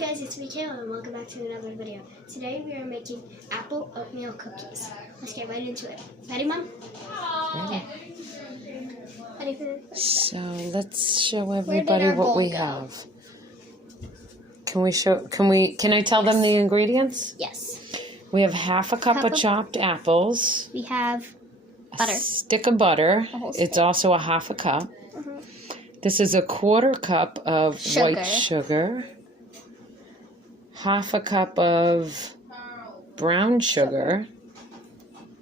guys, it's me Kayla and welcome back to another video. Today we are making apple oatmeal cookies. Let's get right into it. Ready, Mom? Ready. Ready for So let's show everybody what we have. Can I tell them the ingredients? Yes. We have half a cup of chopped apples. We have butter. A stick of butter. It's also a half a cup. This is a quarter cup of white sugar. Half a cup of brown sugar.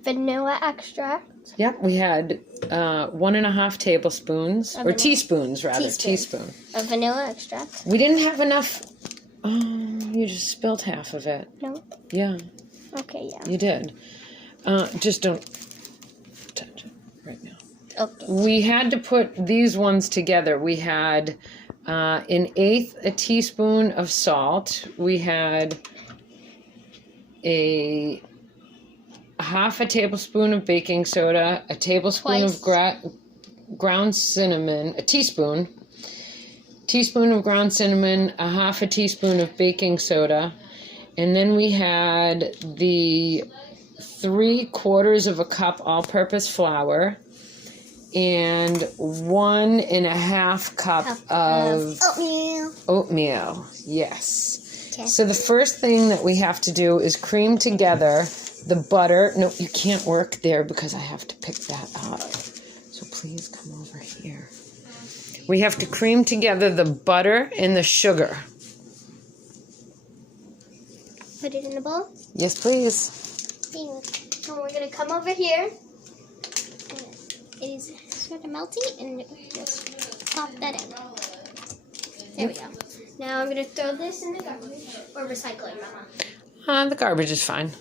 Vanilla extract. Yep, we had 1.5 tablespoons, or teaspoons rather, teaspoon. Of vanilla extract. We didn't have enough. Oh, you just spilled half of it. No? Yeah. Okay, yeah. You did. Just don't touch it right now. Okay. We had to put these ones together. We had 1/8 a teaspoon of salt. We had a half a tablespoon of baking soda, a tablespoon of ground cinnamon, a teaspoon of ground cinnamon, a half a teaspoon of baking soda, and then we had the 3/4 cup all-purpose flour and 1.5 cup of oatmeal. Yes. Okay. So the first thing that we have to do is cream together the butter. No, you can't work there because I have to pick that up. So please come over here. We have to cream together the butter and the sugar. Put it in a bowl? Yes, please. And we're going to come over here. It is sort of melty, and just pop that in. There we go. Now I'm going to throw this in the garbage, or recycling, Mama. The garbage is fine.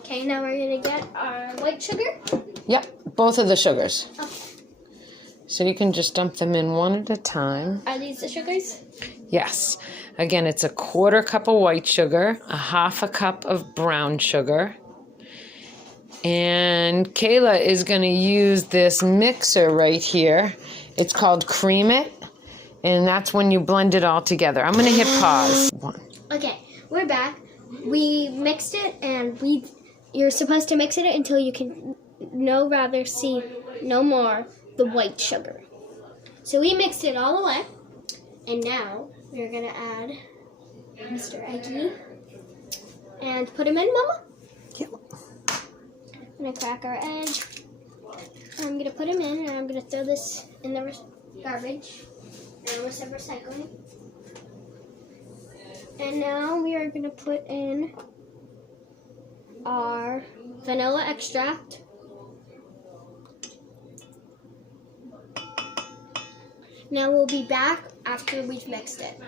Okay, now we're going to get our white sugar. Yep, both of the sugars. Okay. So you can just dump them in one at a time. Are these the sugars? Yes. Again, it's a 1/4 cup of white sugar, a half a cup of brown sugar. And Kayla is going to use this mixer right here. It's called Cream It. And that's when you blend it all together. I'm going to hit pause. Okay, we're back. We mixed it, and you're supposed to mix it until you can see no more the white sugar. So we mixed it all away. And now we're going to add Mr. Eggy and put him in, Mama. Yep. I'm going to crack our egg. I'm going to put him in, and I'm going to throw this in the garbage. And we're recycling. And now we are going to put in our vanilla extract. Now we'll be back after we've mixed it.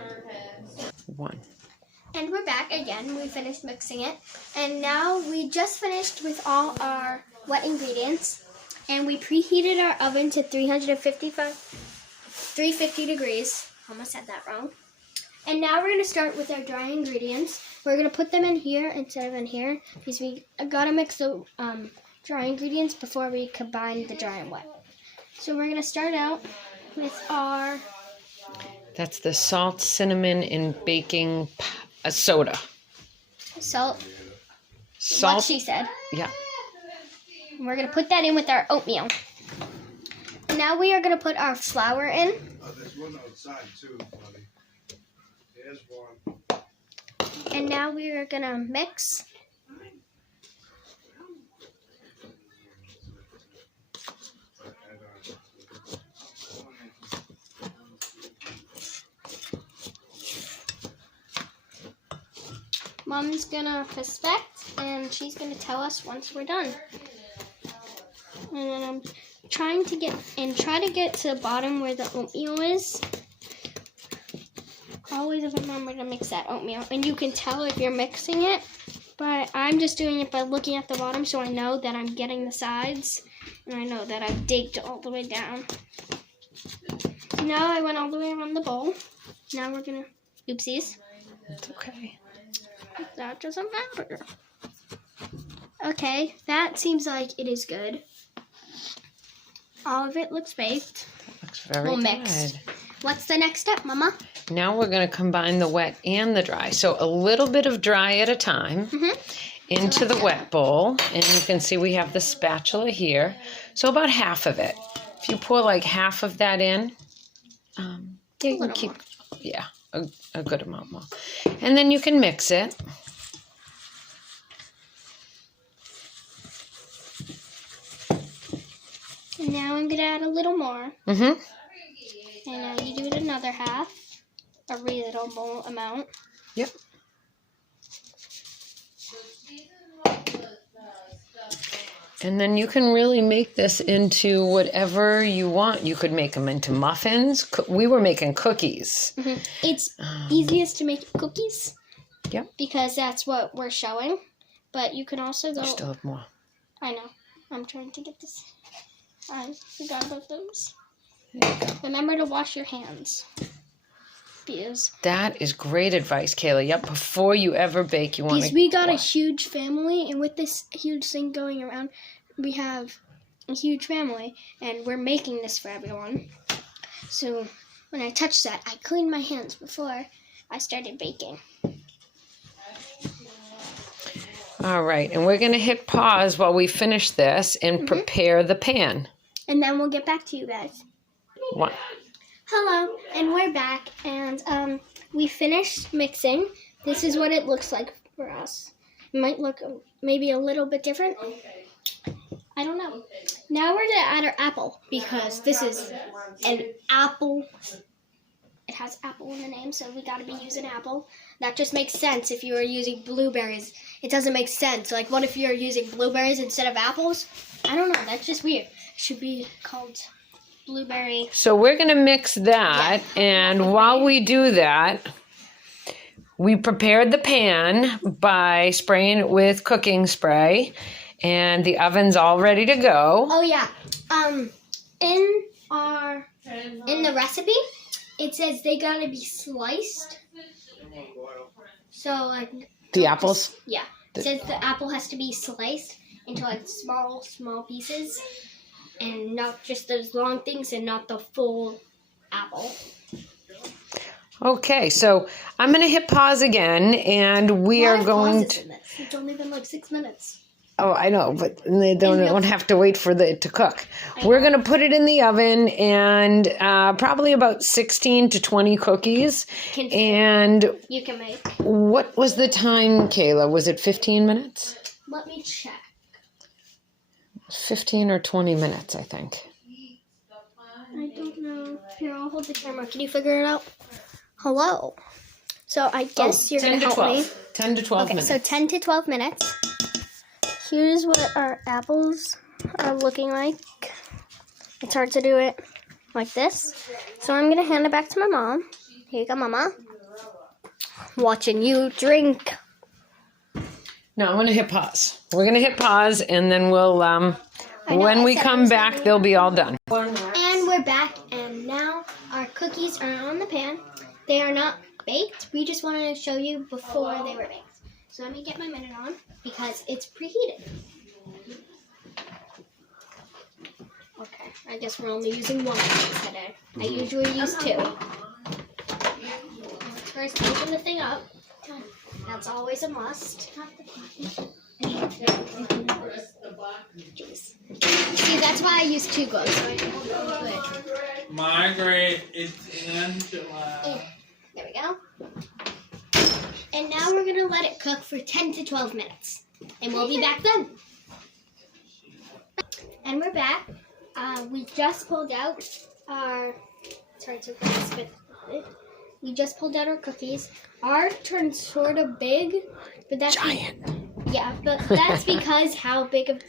And we're back again. We finished mixing it. And now we just finished with all our wet ingredients. And we preheated our oven to 350 degrees. Almost said that wrong. And now we're going to start with our dry ingredients. We're going to put them in here instead of in here, because we got to mix the dry ingredients before we combine the dry and wet. So we're going to start out with our... That's the salt, cinnamon, and baking soda. Salt. What she said. Yeah. And we're going to put that in with our oatmeal. Now we are going to put our flour in. There's one outside too, buddy. There's one. And now we are going to mix. Mom's going to inspect, and she's going to tell us once we're done. And then I'm try to get to the bottom where the oatmeal is. Always remember to mix that oatmeal. And you can tell if you're mixing it, but I'm just doing it by looking at the bottom so I know that I'm getting the sides, and I know that I've digged all the way down. Now I went all the way around the bowl. Now we're going to, oopsies. It's okay. That doesn't matter. Okay, that seems like it is good. All of it looks baked. That looks very good. Mixed. What's the next step, Mama? Now we're going to combine the wet and the dry. So a little bit of dry at a time into the wet bowl. And you can see we have the spatula here. So about half of it. If you pour like half of that in, yeah, a good amount more. And then you can mix it. And now I'm going to add a little more. And now you do it another half, a reasonable amount. Yep. And then you can really make this into whatever you want. You could make them into muffins. We were making cookies. It's easiest to make cookies. Yep. Because that's what we're showing. But you can also go... You still have more. I know. I'm trying to get this. I forgot about those. There you go. Remember to wash your hands. Because that is great advice, Kayla. Yep, before you ever bake, you want to... Because we got a huge family, and with this huge thing going around, we have a huge family, and we're making this for everyone. So when I touch that, I cleaned my hands before I started baking. All right, and we're going to hit pause while we finish this and prepare the pan. And then we'll get back to you guys. What? Hello, and we're back, and we finished mixing. This is what it looks like for us. It might look maybe a little bit different. I don't know. Now we're going to add our apple, because this is an apple. It has apple in the name, so we got to be using apple. That just makes sense if you were using blueberries. It doesn't make sense. Like, what if you're using blueberries instead of apples? I don't know. That's just weird. It should be called blueberry. So we're going to mix that, and while we do that, we prepared the pan by spraying it with cooking spray, and the oven's all ready to go. Oh yeah, in the recipe, it says they gotta be sliced. So like The apples? Yeah, it says the apple has to be sliced into like small pieces. And not just those long things, and not the full apple. Okay, so I'm going to hit pause again, and we are going to... It's only been like 6 minutes. Oh, I know, but they don't have to wait for it to cook. We're going to put it in the oven, and probably about 16 to 20 cookies. And you can make. What was the time, Kayla? Was it 15 minutes? Let me check. 15 or 20 minutes, I think. I don't know. Here, I'll hold the camera. Can you figure it out? Hello. So I guess you're going to help me. 10 to 12 minutes. So 10 to 12 minutes. Here's what our apples are looking like. It's hard to do it like this. So I'm going to hand it back to my mom. Here you go, Mama. Watching you drink. No, I'm going to hit pause. We're going to hit pause, and then we'll, when we come back, they'll be all done. And we're back, and now our cookies are on the pan. They are not baked. We just wanted to show you before they were baked. So let me get my minute on, because it's preheated. Okay, I guess we're only using one of these today. I usually use 2. Let's first open the thing up. That's always a must. Jeez. See, that's why I use 2 gloves. So I can hold it. Margaret, it's Angela. There we go. And now we're going to let it cook for 10 to 12 minutes. And we'll be back then. And we're back. We just pulled out our... Sorry to spit it. We just pulled out our cookies. Ours turned sort of big, but that's giant. Yeah, but that's because how big of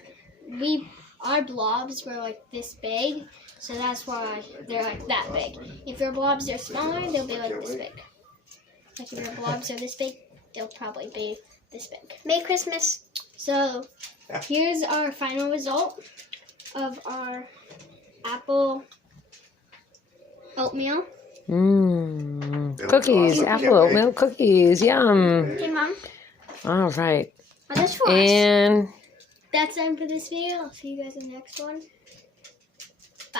our blobs were like this big, so that's why they're like that big. If your blobs are smaller, they'll be like this big. Like if your blobs are this big, they'll probably be this big. Merry Christmas. So here's our final result of our apple oatmeal. Cookies, apple oatmeal cookies, yum. Okay, Mom. All right. Oh, that's for us. And That's time for this video. I'll see you guys in the next one. Bye.